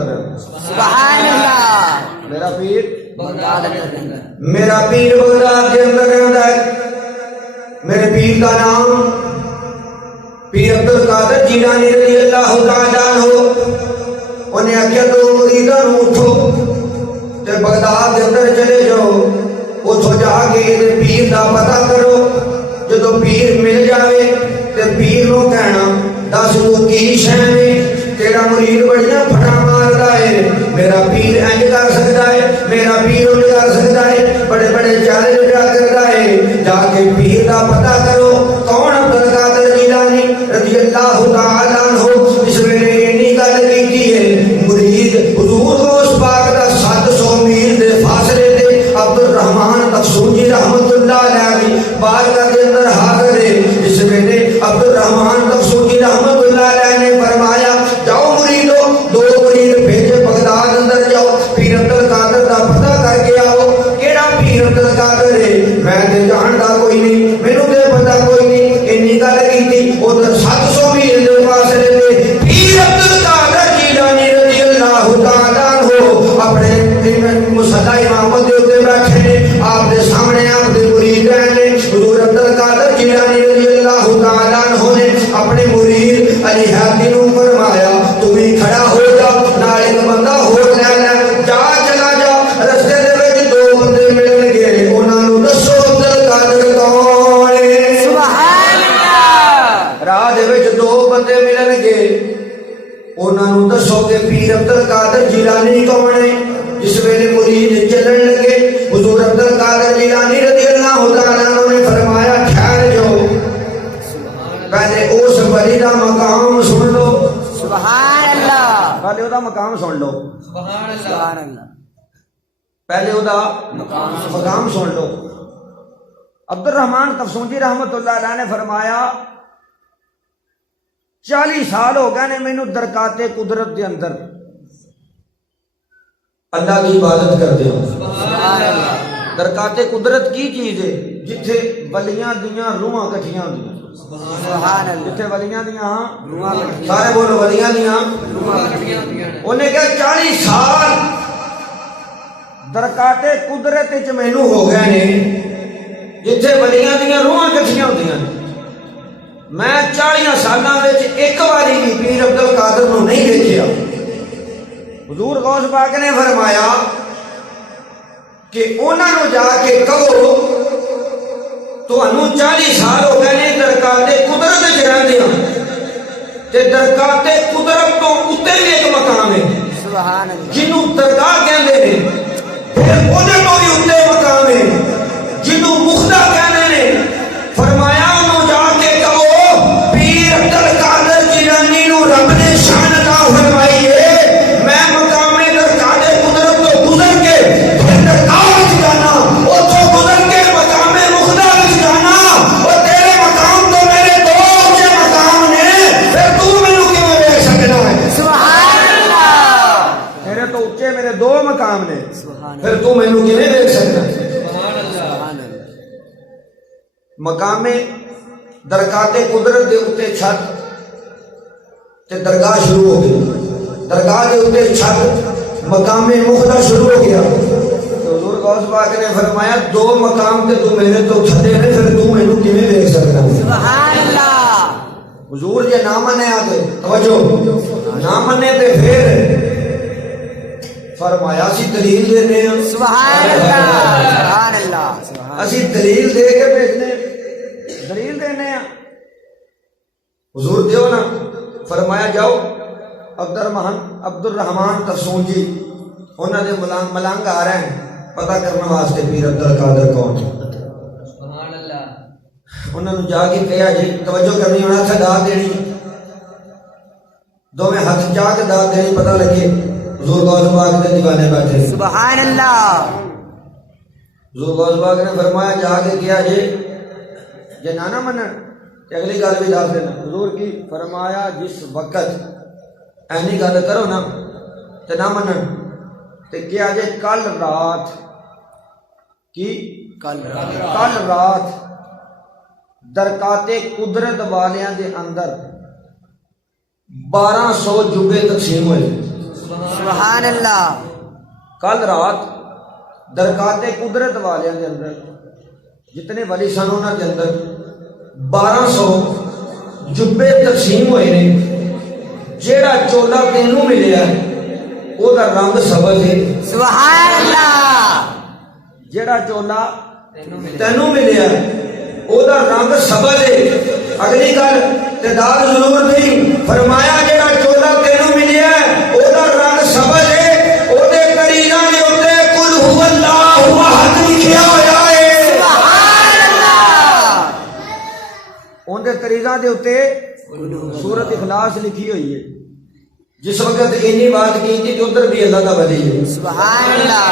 سبحان اللہ. میرا پیر بغداد کے اندر. میرا پیر بغداد کے اندر رہتا ہے. میرے پیر کا نام پیر عبد القادر جیلانی رضی اللہ تعالیٰ عنہ. انہیں آخیا تو مریداں نوں اٹھو تے بغداد کے اندر چلے جاؤ. اتھوں جا کے پیر دا پتہ کرو. جدو پیر مل جاوے تے پیر نو کہنا دس تو کی شے تیرا مرید بڑیاں پھڑا ماردا ہے. میرا پیر انج کر سکتا ہے, میرا پیر انج کر سکتا ہے, بڑے بڑے چیلنج پیا کرتا ہے. جا کے پیر دا پتہ کرو کون عبد القادر جیلانی رضی اللہ تعالیٰ عنہ. اس ویلے اینی گل کیتی ہے مرید حضور غوث پاک دا 700 میل دے فاصلے تے عبد الرحمان تفسونجی رحمت اللہ علیہ بارگاہ کے اندر حاضر ہے. اس ویلے عبد الرحمان تفسونجی رحمت اللہ علیہ نے فرمایا جاؤ مریدو, 2 مرید بھیجے بغداد اندر جاؤ, پیر عبد القادر دا پتہ کر کے آؤ. کیڑا پیر عبد القادر ہے میں تے جاندا کوئی نہیں, مینوں تے پتہ کوئی نہیں. اینی گل کیتی ادھر 700 میل دے فاصلے تے پیر عبد القادر جیلانی رضی اللہ تعالیٰ عنہ اپنے مصلی امامت دے اوتے بیٹھے نے. آپ دے سامنے آپ دے مرید نے. حضور عبد القادر جیلانی رضی اللہ تعالیٰ عنہ نے اپنے مرید علی حادی نو فرمایا تم ہی کھڑا ہو جا, نال ایک بندہ ہو لے لے, جا چلا جا. رستے دے وچ 2 بندے ملن گے, انہاں نو دسو عبد القادر کون ہے. سبحان اللہ. راہ دے وچ 2 بندے ملن گے, انہاں نو دسو کہ پیر عبد القادر جیلانی کون ہے. جس ویلے مرید چلن لگے حضور عبد القادر جیلانی رضی اللہ تعالیٰ عنہ نے فرمایا ٹھہر جاؤ, پہلے اس ولی دا مقام سن لو. سبحان اللہ. پہلے دا مقام سن لو. سبحان اللہ. پہلے دا مقام سن لو. عبد الرحمان تفسونجی رحمت اللہ علیہ نے فرمایا 40 سال ہو گئے نے مینوں درکات قدرت دے اندر اللہ کی عبادت کرتے ہو. سبحان اللہ. درکات قدرت کی چیز ہے جتھے ولیاں دیاں روحاں کٹھیاں ہوندیاں. سبحان اللہ. جتھے ولیاں دیاں روحاں کٹھیاں. سارے بولو ولیاں دیاں روحاں کٹھیاں ہوندیاں. انہیں کہا 40 سال درکات قدرت وچ مینوں ہو گئے نے جتھے ولیاں دیاں روحاں کٹھیاں ہوندیاں. میں 40 سالاں وچ ایک واری بھی پیر عبد القادر نو نہیں دیکھیا. حضور غوث پاک نے فرمایا کہ انہاں نو جا کے کہو تانوں 40 سال ہو گئے نے درکات قدرت وچ رہندیاں تے درکات قدرت تو اوتے بھی ایک مقام ہے سبحان اللہ. جنوں درگاہ کہندے نے, پھر اودے تو بھی اوتے مقام ہے جنوں مخدا کہندے نے. فرمایا انہوں جا کے کہو پیر عبد القادر جیلانی نو رب نے شان عطا فرمائی ہے, میں مقام درکات قدرت تو گزر کے پھر درگاہ وچ جانا, اوتھوں گزر کے مقام مخدا وچ جانا. او تیرے مقام تو میرے 2 اونچے مقام نے, پھر تو مینوں کیویں ویکھ سکدا ہے. سبحان اللہ. میرے تو اونچے میرے 2 مقام نے, سبحان اللہ. پھر تو مینوں کیویں ویکھ سکدا ہے. سبحان اللہ. مقام درکات قدرت دے اوتے چھت تے درگاہ شروع ہو گئی. درگاہ دے اوتے چھت مقام مخدا شروع ہو گیا. تو حضور غوث پاک نے فرمایا 2 مقام تے تو میرے تو چھتے نے, پھر تو مینوں کیویں ویکھ سکدا ہے. سبحان اللہ. حضور جے نہ منے آتے توجہ نہ منے تے پھر فرمایا اسی دلیل دینے ہیں. سبحان اللہ. سبحان اللہ. سبحان اسی دلیل دے کے بھیجنے, دلیل دینے ہیں. حضور دیو نا. فرمایا جاؤ عبد الرحمان تفسونجی انہاں دے ملنگ آ رہے ہیں پتہ کرنے واسطے پیر عبد القادر کون. سبحان اللہ. انہاں نو جا کے کہیا جی توجہ کرنی, انہاں ہتھ داد دینی, دوویں ہتھ جا کے داد دینی, پتہ لگے حضور غوث پاک دے دیوانے بیٹھے. سبحان اللہ. حضور غوث پاک نے فرمایا جا کے کیا جے نہ منن تے اگلی گل بھی دس دینا. حضور کی فرمایا جس وقت اینی گل کرو نا تے نہ منن تے کیا جے کل رات کی کل رات درکات قدرت والیاں دے اندر 1200 جبے تقسیم ہوئے. سبحان اللہ کل رات درکات قدرت والوں کے اندر جتنے ولی سن انہوں کے اندر 1200 جبے تقسیم ہوئے نے جیڑا چولا تینوں ملیا ہے او دا رنگ سبز ہے سبحان اللہ جیڑا چولا تینوں ملیا ہے او دا رنگ سبز ہے اگلی گل تعداد ضرور نہیں فرمایا جیڑا چولا تینوں ملیا ہے او دا رنگ سبز ہے او دے کریزاں دے اوتے قل هو اللہ احد لکھیا ہویا ہے سبحان اللہ ان دے کریزاں دے اوتے سورۃ اخلاص لکھی ہوئی ہے جس وقت اینی بات کی تھی کہ ادھر بھی اللہ دا ولی ہے سبحان اللہ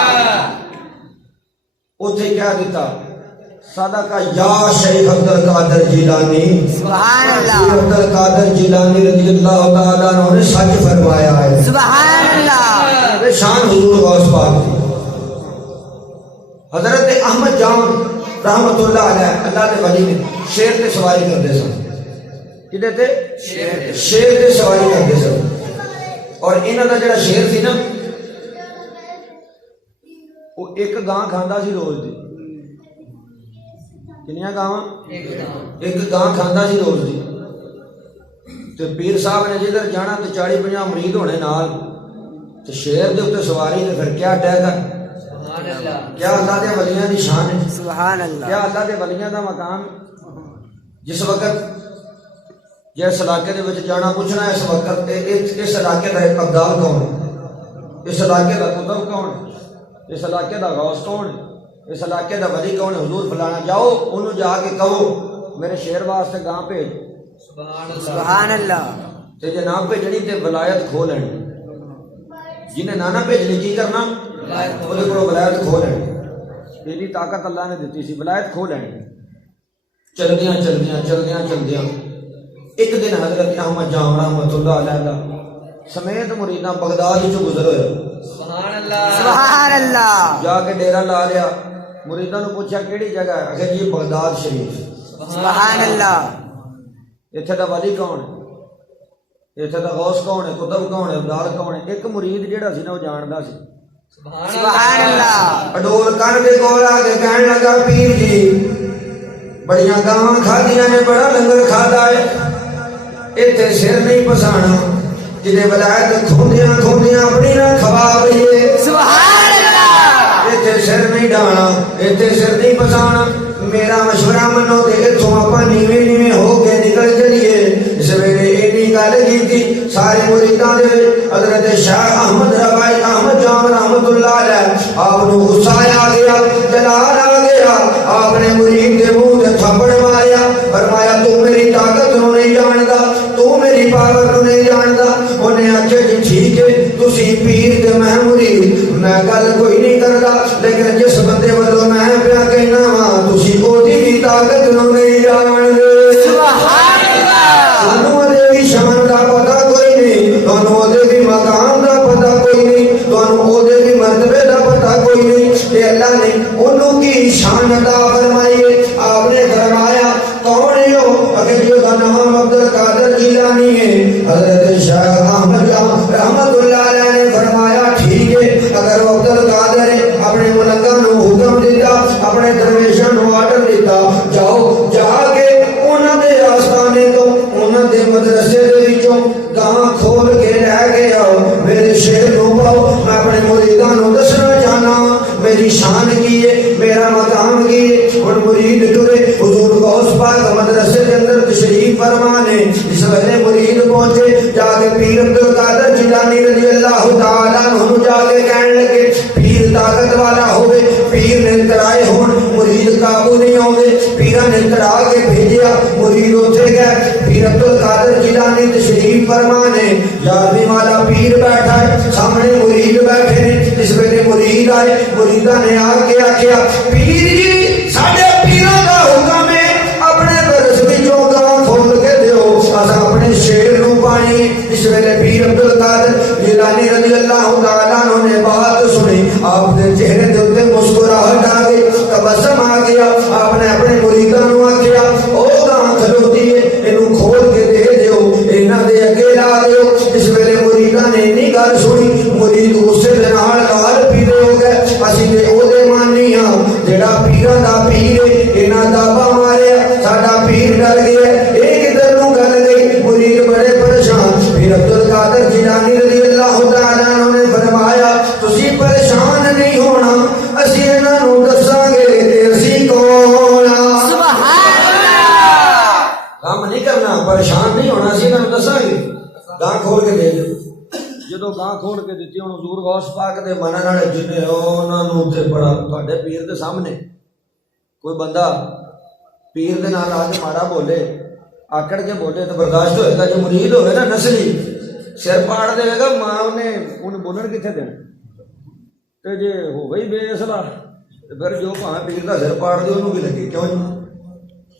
اوتھے کیا دیتا صدقہ یا شیخ عبد القادر جیلانی سبحان شیخ اللہ عبد القادر جیلانی رضی اللہ تعالیٰ عنہ نے سچ فرمایا ہے سبحان اللہ یہ شان حضور غوث پاک تھی حضرت احمد جان رحمت اللہ علیہ اللہ نے ولی نے شیر تے سواری کرتے سن کدے تے شیر تے سواری کرتے سن اور انہاں دا جڑا شیر سی نا وہ ایک گاں کھاندا سی روز دی کنیاں گاواں ایک گاں کھاندا سی روز دی تے پیر صاحب نے جدھر جانا تے 40-50 مرید ہونے نال تے شیر دے اوتے سواری تے پھر کیا ٹہ کر کیا اللہ دے ولیاں دی شان ہے سبحان اللہ کیا اللہ دے ولیاں دا مقام جس وقت جس علاقے دے وچ جانا پوچھنا اس وقت اس علاقے دا ایک ابدال کون ہے اس علاقے دا قطب کون ہے اس علاقے دا غوث کون ہے اس علاقے دا ولی کون ہے حضور فلانا جاؤ انہوں جا کے کہو میرے شیر واسطے گاں بھیج سبحان اللہ تے جے نہ بھیجنی تے ولایت کھو لینی جنہیں نہ بھیجنی کی کرنا وہ کو ولایت کھو لینی ایڈی طاقت اللہ نے دیتی سی ولایت کھو لینی چلدیاں ایک دن حضرت احمد جام رحمت اللہ علیہ دا سمیت مریداں بغداد جو گزر ہوئے سبحان اللہ جا کے ڈیرا لا لیا مریداں نو پوچھا کیڑی جگہ ہے اگر یہ بغداد شریف سبحان اللہ ایتھے دا ولی کون ہے ایتھے دا غوث کون ہے قطب کون ہے ابدال کون ہے ایک مرید جیڑا سی نا وہ جاندا سی سبحان اللہ اڈول کر دے کول آ کے کہن لگا پیر جی بڑیاں گاواں کھادیاں نے بڑا لنگر کھادا ہے ایتھے سر نہیں پسانا جدے ولایت کھوندیاں اپنی نہ کھوا بھئیے سبحان اللہ ایتھے سر نہیں ڈانا ایتھے سر نہیں پسانا میرا مشورہ منو تے اتھوں اپاں نیویں ہو کے نکل چلیے سویرے اینی گل کیتی سارے مریداں دے حضرت شاہ احمد ربائی احمد جان رحمت اللہ علیہ آپ نو غصہ آ گیا جلال آ گیا آپ نے مرید کے منہ تے تھپڑ ماریا فرمایا تو میری طاقت نو نہیں جاندا تو میری پاور نو نہیں جاندا انہیں آخیا جی ٹھیک ہے تسی پیر تے میں مرید میں گل کوئی نہیں کردا لیکن جس بندے والوں میں پیا کہنا وا تسی او دی طاقت نو نہیں جاندے سبحان اللہ تانوں دے بھی شان دا پتہ کوئی نہیں تانوں دے بھی مقام دا پتہ کوئی نہیں تانوں دے بھی مرتبے دا پتہ کوئی نہیں کہ اللہ نے انہوں کی شان عطا فرمائی ہے آپ نے فرمایا کون ہے ہو اگر جو کا نام عبد القادر جیلانی ہے حضرت شاہ احمد رحمت اللہ علیہ نے فرمایا ٹھیک ہے اگر وہ عبد القادر ہے اپنے ملکہ نو حکم دیتا اپنے درویشاں نو آرڈر دیتا جاؤ جا کے انہاں دے آستانے تو انہاں دے مدرسے دے وچوں گاں کھول کے لے کے آؤ میرے شیر نو پاؤ میں اپنے مریداں نو دسنا چاہنا میری شان کی ہے میرا مقام کی ہے اور مرید ٹرے حضور غوث پاک مدرسے کے اندر تشریف فرمانے اس وقت مرید پہنچے جا کے پیر عبد القادر جیلانی رضی اللہ تعالیٰ عنہ جا کے کہنے لگے پیر طاقت والا ہوئے پیر نے ترائے ہون مرید قابو نہیں ہوئے پیرہ نے ترا کے بھیجیا مرید اٹھے گئے پیر عبد القادر جیلانی تشریف فرمانے یارویں والا پیر بیٹھا ہے سامنے مرید بیٹھے ہیں اس ویلے مرید آئے مریدہ نے آ کے آکھیا پیر جی ساڈے پیروں کا حکم ہے اپنے درس وچوں گاں کھول کے دیو اساں اپنے شیر نو پانی اس ویلے پیر عبد القادر جیلانی رضی اللہ تعالیٰ عنہ نے بات سنی آپ نے چہرے دے اوتے مسکراہٹ آ گئی تبسم آ گیا آپ نے اپنے مریداں نو آکھیا او گاں کھلوتی ہے اینو کھول کے دے دیو انہاں دے اگے لا دیو اس ویلے مریداں نے نہیں گل سنی جدوں گاں کھول کے دتی ہن حضور غوث پاک دے منن والے جنے انہاں نوں تے بڑا تہاڈے پیر دے سامنے کوئی بندہ پیر دے نال آ کے ماڑا بولے آکڑ کے بولے تو برداشت ہوئے گا. جو مرید ہوئے نا نسلی سر پاڑ دے گا ماں انہیں بولن کتنے دین تے جے ہو گئی بے اصلاح پھر جو بھاویں پیر دا سر پاڑ دے انہوں بھی لگے کیوں نہیں.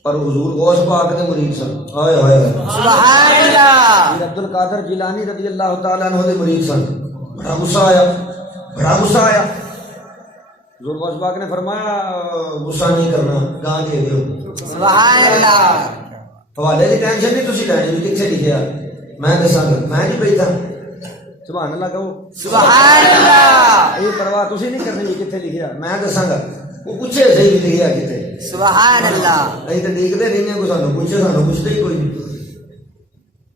پر حضور غوث پاک دے مرید سن. ہائے ہائے سبحان اللہ. پیر عبد القادر جیلانی رضی اللہ تعالیٰ عنہ دے مرید سن. بڑا غصہ آیا بڑا غصہ آیا. حضور غوث پاک نے فرمایا غصہ نہیں کرنا گاں دے دیو. سبحان اللہ. حوالے کی ٹینشن نہیں تسی لینی بھی کتنے لکھیا میں دساں گا میں نہیں بیٹھا. سبحان اللہ کہو سبحان اللہ. یہ پرواہ تسی نہیں کرنی کتنے لکھیا میں دساں گا. وہ پوچھے صحیح بھی لکھیا کتنے. سبحان اللہ. نہیں تو ڈیکتے رہنے کو سانو پوچھے سانو پوچھتے ہی کوئی نہیں.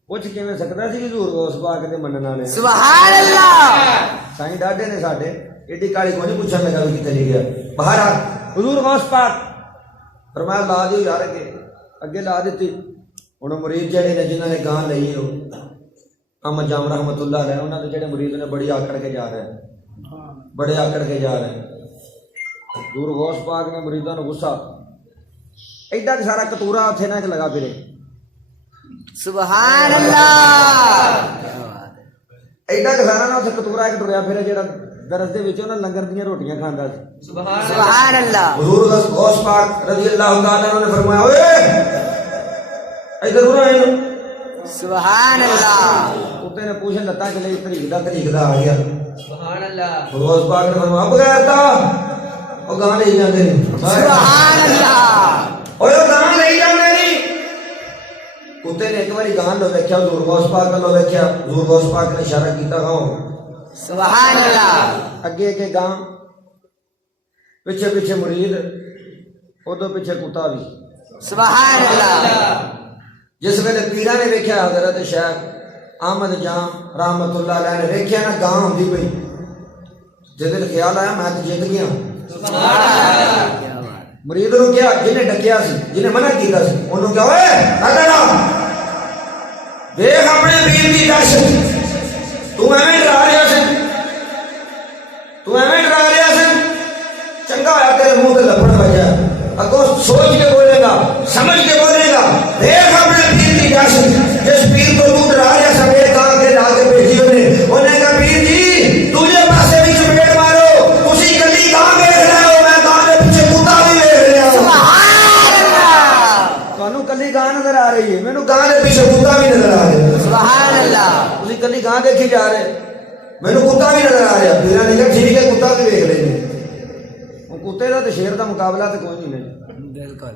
پوچھ کیویں سکدا سی حضور غوث پاک دے منن والے. سبحان اللہ. سائیں ڈاڈے نے ساڈے ایڈی کالی کو نہیں پوچھن لگا بھی کتنے لکھیا. باہر آ حضور غوث پاک فرمایا لا دیو یار اگے لا دیتی. ہوں مرید جہے نے جنہوں نے گاں لئی ہو احمد جام رحمت اللہ علیہ انہوں نے جہے مرید نے بڑی آکڑ کے جا رہے ہیں بڑے آکڑ کے جا رہے ہیں. حضور غوث پاک نے مریدوں نے غصہ ایڈا کہ سارا کتورا اتنے نہ لگا پھرے. سبحان اللہ. ایڈا کہ سارا نہ اتنے کتورا ایک ٹریا پھرے جہاں درس دے وچوں نہ لنگر دیاں روٹیاں کھاندا سی. سبحان اللہ. حضور غوث پاک رضی اللہ تعالیٰ عنہ نے فرمایا اوئے ادھر ہو رہے ہیں. سبحان اللہ. کتے نے پوچھے لتا چلے طریق دا آ گیا. سبحان اللہ. غوث پاک نے فرمایا بغیر تا او گاں لے جاندے نے. سبحان اللہ. اوے گاں لے جاندے نے. کتے نے ایک باری گاں لو ویکھیا حضور غوث پاک لو ویکھیا. حضور غوث پاک نے اشارہ کیتا گاؤں. سبحان اللہ. اگے کے گاں پیچھے پیچھے مرید ادو پیچھے کتا بھی. سبحان اللہ. جس ویلے پیرا نے ویکھیا حضرت شیخ احمد جام رحمت اللہ علیہ نے ویکھیا نا گاں ہوندی پئی جدے خیال آیا میں تے جیت گیا. مرید نو کیا جنہیں ڈکیا سی جنہیں منع کیتا سی انہوں کیا اوئے اگر دیکھ اپنے پیر دی دہشت تو ایویں ڈرا رہا سی تو ایویں ڈرا رہا سی. چنگا ہویا تیرے منہ تے لپڑ بجا اگوں سوچ کے بولے گا سمجھ کے بولے گا. دیکھ اپنے پیر کی دہشت جس پیر کو تو ڈرا رہا سمیت کہاں کے لا کے بھیجی انہیں کہا پیر جی تجھے پاسے بھی چپیٹ مارو اسی گلی کہاں دیکھ رہے ہو میں کہاں کے پیچھے کتا بھی دیکھ رہا ہوں. سبحان اللہ. تانوں کلی گاں نظر آ رہی ہے مینوں گاں کے پیچھے کتا بھی نظر آ رہا ہے. سبحان اللہ. تسی کلی گاں دیکھی جا رہے مینوں کتا بھی نظر آ رہا. پیرا نے کہا ٹھیک ہے کتا بھی دیکھ لیں گے. کتے کا تو شیر کا مقابلہ تو کوئی نہیں. بالکل.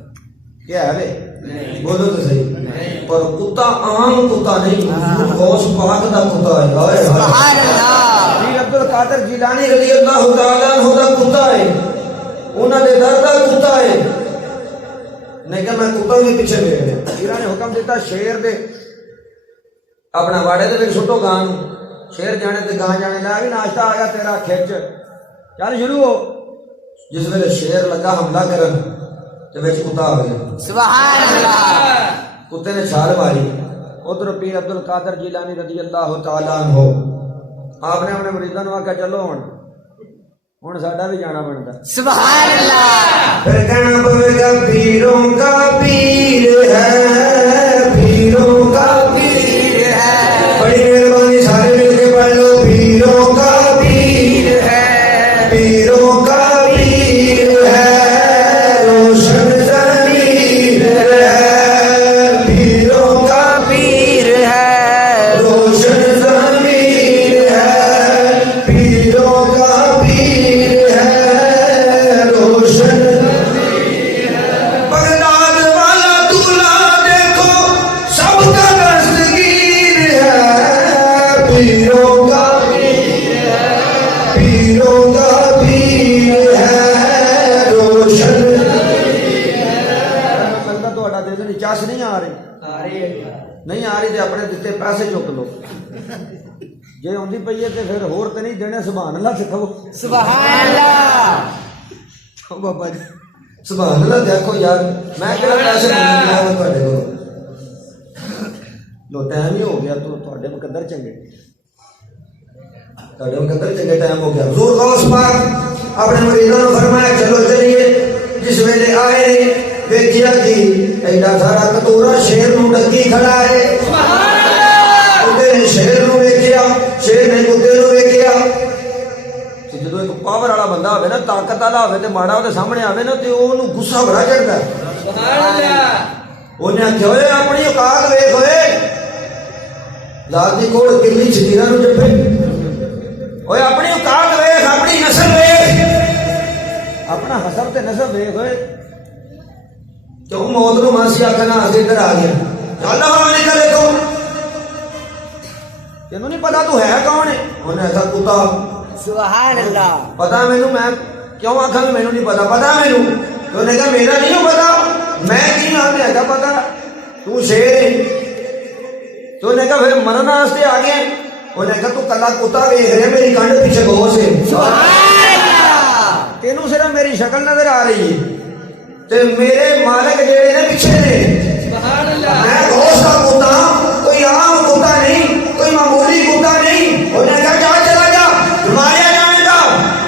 کیا ہے بے بولو تو صحیح. پر کتا عام کتا نہیں غوث پاک دا کتا ہے. سبحان اللہ. پیر عبد القادر جیلانی رضی اللہ تعالیٰ عنہ دا کتا ہے. انہاں دے در دا کتا ہے. نہیں کہ میں کتا بھی پیچھے لے گیا. پیرا نے حکم دیتا شیر دے اپنا واڑے دے سٹو گاں نو. شیر جانے تے گاں جانے لا بھی ناشتہ آ گیا تیرا کھچ چل شروع ہو. جس ویلے شیر لگا حملہ کرن تے وچ کتا آ گیا. سبحان اللہ. کتے نے چھال ماری. ادھر پیر عبد القادر جیلانی رضی اللہ تعالیٰ عنہ آپ نے اپنے مریداں نو آکھیا چلو ہن ساڈا بھی جانا بنتا. سبحان اللہ. پھر کہنا پوے گا پیروں کا پیر ہے پیروں کا پیر ہے. بڑی مہربانی سارے مل کے پڑھ لو. پیروں کا پیر ہے. پیروں کا پیر ہے روشن ضمیر ہے. پیروں کا پیر ہے. روشن ضمیر ہے. پیروں کا پیر ہے روشن بغداد والا دولہا دیکھو سب کا دستگیر ہے. پیروں کا پیروں کا پیر ہے روشن. لگتا تھوڑا دل میں چس نہیں آ رہی نہیں آ رہی تے اپنے دتے پیسے چک لو. جے آندی پئی ہے تے پھر ہور تے نہیں دینے. سبحان اللہ سکھاؤ. سبحان اللہ. بابا جی سبحان اللہ. دیکھو یار میں کہڑا پیسے منگیا ہوں تہاڈے کولوں. لو ٹائم ہی ہو گیا تو تہاڈے مقدر چنگے تھوڑے قدر چنگے ٹائم ہو گیا حضور غوث پاک اپنے مریدوں نے فرمایا چلو چلیے جس ویلے آئے نے ویکھیا جی ایڈا سارا کتورا شیر نو ڈکی کھڑا ہے کتے نے شیر نو ویکھیا شیر نے کتے نو ویکھیا جدو ایک پاور والا بندہ ہوئے نا طاقت والا ہوئے تے ماڑا وہ سامنے آوے نا تے انہوں غصہ بڑا چڑھتا ہے انہیں آخیا ہوئے اپنی اوقات ویکھ ہوئے ذات دی کوڑ کلی شکیرہ نو جپے اوے اپنی اوقات ویکھ اپنی نسل ویکھ اپنا حسب تے نسب ویکھ ہوئے کیوں موت نو مانسی آکھنا اسی ادھر آ گیا اللہ باہر نکلے تو تینوں نہیں پتا تو ہے کون ہے انہیں ایسا کتا سبحان اللہ پتا مینوں میں کیوں آکھا بھی مینوں نہیں پتا پتا مینوں تو نے کہا میرا نہیں پتا میں کی ہاں نے کہا پتا تو شیر ہے تو نے کہا پھر مرنا واسطے آ گیا انہیں کہا تو کلا کتا ویکھ رہے میری کانڈ پیچھے گھوس ہے سبحان اللہ تینوں صرف میری شکل نظر آ رہی ہے تے میرے مالک جڑے نے پیچھے نے سبحان اللہ میں گھوس کا کتا کوئی عام کتا نہیں کوئی معمولی کتا نہیں انہیں کہا جا چلا جا ماریا جانے گا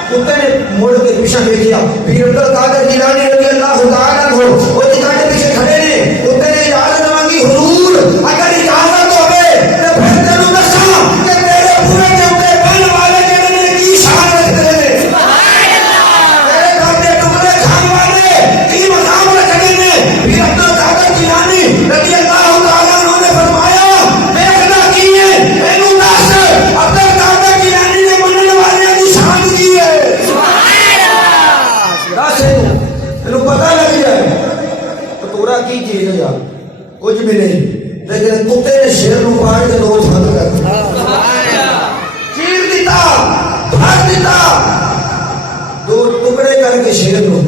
کتے نے مڑ کے پیچھے دیکھیا پیر عبد القادر جیلانی رضی اللہ تعالیٰ عنہ وہ دکانے پیچھے کھڑے نے کتے نے اجازت مانگی حضور اگر اجازت ہوے تے پھر تینوں دساں کہ تیرے پورے کے اوپر بن والے جڑے نے کی شان رکھتے نے سبحان اللہ تیرے گھر دے ٹکڑے کھان والے کی مقام رکھتے نے پیر عبد القادر جیلانی رضی اللہ تعالیٰ عنہ نے فرمایا دیکھنا کی ہے اینوں دس عبد القادر جیلانی نے منن والے دی شان کی ہے سبحان اللہ راسے تینوں پتہ لگ جائے تو تورا کی چیز ہے یار کچھ بھی نہیں لیکن کتے نے شیر نو پاڑ کے دو چھت کر چیر دیتا پھاڑ دیتا دو ٹکڑے کر کے شیر نو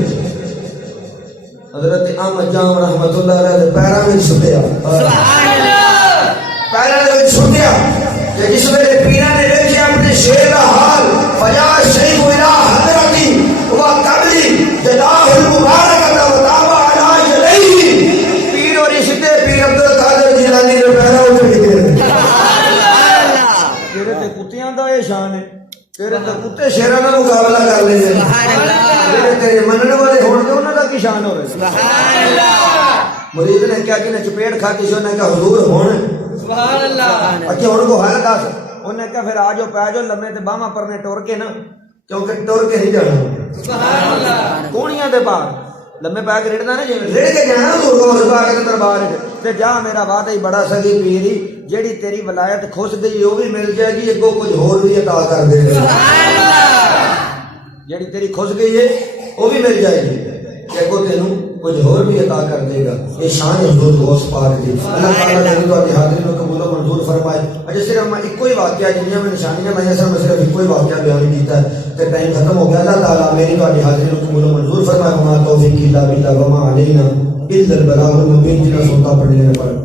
حضرت احمد جام رحمت اللہ علیہ دے پیراں وچ سٹیا سبحان اللہ پیراں وچ سٹیا کہ جس ویلے پیراں نے دیکھیا اپنے شیر دا حال فجا شیخ الہ حضرتی وہ قبلی جداہ المبارکۃ وتابع علی یدیہ پیر اور سیدھے پیر عبد القادر جیلانی نے پیراں اٹھ نکلے سبحان اللہ تیرے تے کتیاں دا اے شان ہے تیرے تے کتے شیراں دا مقابلہ کر لے سبحان اللہ تیرے منن والے ہون تے انہاں دا کی شان ہوے سبحان اللہ مرید نے کیا کہ نے چپیڑ کھاتی سی انہیں کہا حضور ہون سبحان اللہ اچھا ہن کو حال دس انہیں کہا پھر آجو پہ آجو لمے تے باہماں پرنے ٹور کے نا کیونکہ ٹور کے نہیں جانا سبحان اللہ کونیاں دے باہر لمے پا کے رڑنا نا جی رڑ کے جانا حضور کو اس پا کے دربار تے جا میرا بات ہے بڑا سگی پیری جیڑی تیری ولایت کھس گئی وہ بھی مل جائے گی اگوں کچھ ہور بھی عطا کر دے سبحان اللہ جیڑی تیری کھس گئی ہے وہ بھی مل جائے گی کہ اگوں تینوں کچھ اور بھی عطا کر دے گا یہ شان حضور غوث پاک دی اللہ تعالیٰ نے تو اپنی حاضری کو قبول و منظور فرمائے اچھا صرف میں ایک کوئی واقعہ دنیا میں نشانیاں میں صرف ایک کوئی واقعہ بیان کیتا ہے کہ ٹائم ختم ہو گیا اللہ تعالیٰ میری تو اپنی حاضری کو قبول و منظور فرمائے وما توفیق الا باللہ وما علینا الا البلاغ المبین جنہیں سنتا پڑھنے پر